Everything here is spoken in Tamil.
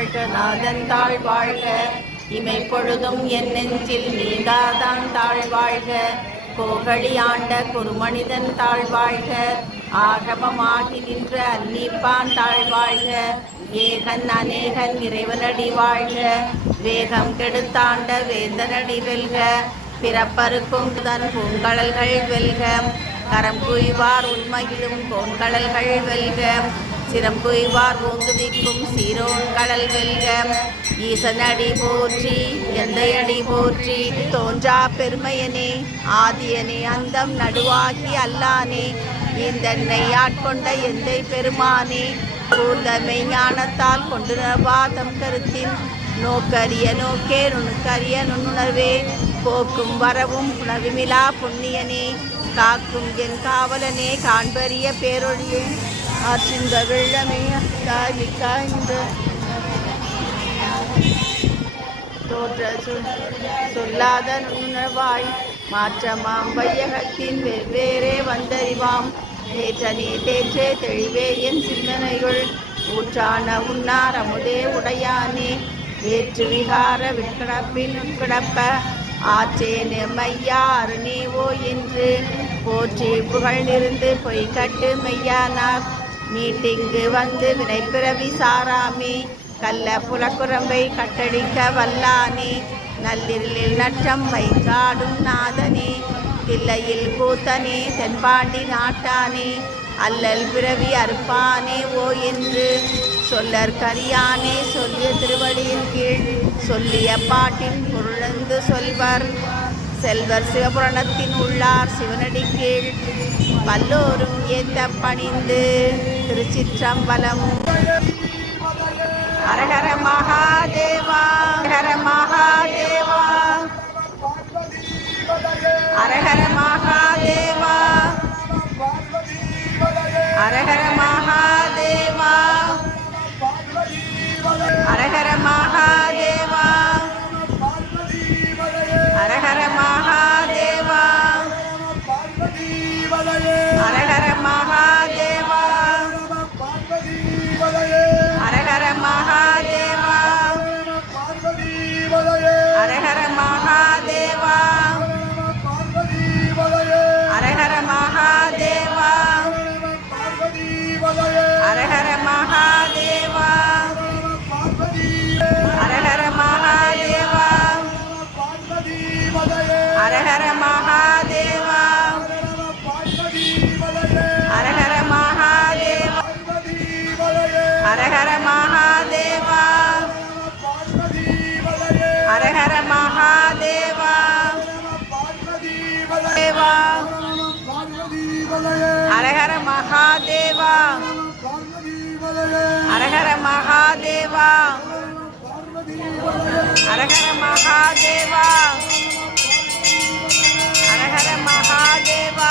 வாழ்க நாதன் தாழ் வாழ்க இமை பொழுதும் என் நெஞ்சில் நீங்காதான் தாழ் வாழ்க கோகழி ஆண்ட குருமனிதன் தாழ் வாழ்க ஆகமமாகி நின்ற அல்லிப்பான் தாழ் வாழ்க ஏகன் அநேகன் இறைவனடி வாழ்க வேகம் கெடுத்தாண்ட வேந்தனடி வெல்க பிறப்பருக்கும் தன் பூங்கடல்கள் வெல்க கரம் குய்வார் உண்மையிலும் கோண்கடல்கள் வெல்க சிரம் குய்வார் ஓங்குதிக்கும் சீரோன் கடல் வெல்க ஈசனடி போற்றி எந்தையடி போற்றி தோன்றா பெருமையனே ஆதியனே அந்தம் நடுவாகி அல்லானே இந்தன்னை ஆட்கொண்ட எந்தை பெருமானே கூர்ந்தமை ஞானத்தால் கொண்டு பாதம் கருத்தின் நோக்கரிய நோக்கே நுணுக்கரிய நுண்ணுணர்வே போக்கும் வரவும் உணவுமிலா புண்ணியனே காக்கும் என் காவலனே காண்பரிய பேரொழியே ஆற்றிந்த வெள்ளமே காய்ந்த தோற்ற சொல்லாத நுண்ணுணர்வாய் மாற்றமாம் வையகத்தின் வெவ்வேறே வந்தறிவாம் தேற்றனே தேற்றே தெளிவே என் சிந்தனைகள் ஊற்றான உன்னார் அமுதே உடையானே வேற்று விகார விற்கிடப்பின் உட்கிடப்ப ஆற்றேனே மையா அருணேவோ என்று போற்றி புகழ்ந்திருந்து பொய்கட்டு மெய்யானார் மீட்டிங்கு வந்து வினைப்பிறவி சாராமே கள்ள புலக்குரம்பை கட்டடிக்க வல்லானே நள்ளிரில் நற்றம் வைக்காடும் நாதனே தில்லையில் கூத்தனே தென்பாண்டி நாட்டானே அல்லல் பிறவி அறுப்பானே ஓ என்று சொல்லற் கரியானே சொல்லிய திருவடியின் கீழ் சொல்லிய பாட்டின் பொருளந்து சொல்வர் செல்வர் சிவபுராணத்தின் உள்ளார் சிவனடி கீழ் பல்லோரும் ஏத்த பணிந்து திருச்சிற்றம்பலம். ஹரஹர மகாதேவா ஹர மகாதேவா ஹரஹர மகாதேவா ஹரஹர மகாதேவா ஹரஹர மகாதேவா ஹரஹர மகாதேவா ஹரஹர மகாதேவா ஹரஹர மகாதேவா ஹரஹர மகாதேவா ஹரஹர மகாதேவா ஹரஹர மகாதேவா ஹரஹர மகாதேவா ஹரஹர மகாதேவா ஹரஹர மகாதேவா ஹரஹர மகாதேவா ஹரஹர மகாதேவா தேவா ஹரஹர மகாதேவா ஹரஹர மகாதேவா ஹரஹர மகாதேவா ஹரஹர மகாதேவா